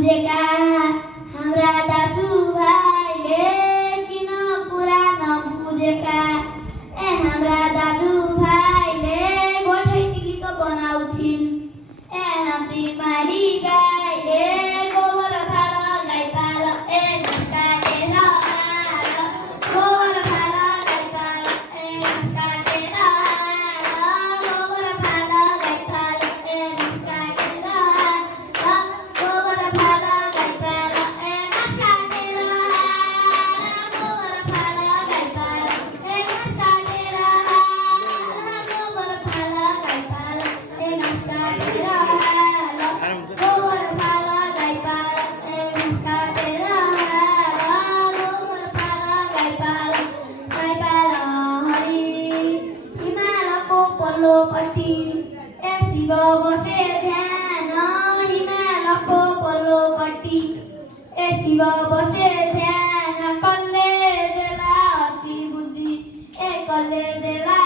नबुझेका हाम्रा दाजुभाइले किन कुरा नबुझेका ए हाम्रा दाजुभाइले गोठै टिलीको बनाउँछिन् ए हाम्री मारी गाईले गोबर फाल गाई पाल ए घाँस काटेर हाल गोबर फाल गाई पाल ए घाँस काटेर हाल गोबर फाल गाई पाल ए घाँस काटेर हाल गोबर फाल गाई पाल ए घाँस काटेर हाल गोबर फाल गाई पाल ए घाँस काटेर हाल गोबर फाल गाई पाल ए घाँस काटेर हाल गोबर फाल गाई पाल ए घाँस काटेर हाल गोबर फाल गाई पाल हरि हिमालको पल्लोपट्टि ए शिव बसे ध्यान हिमालको पल्लोपट्टि ए शिव बसे ध्यान कसले देला अति बुद्धि ए कसले देला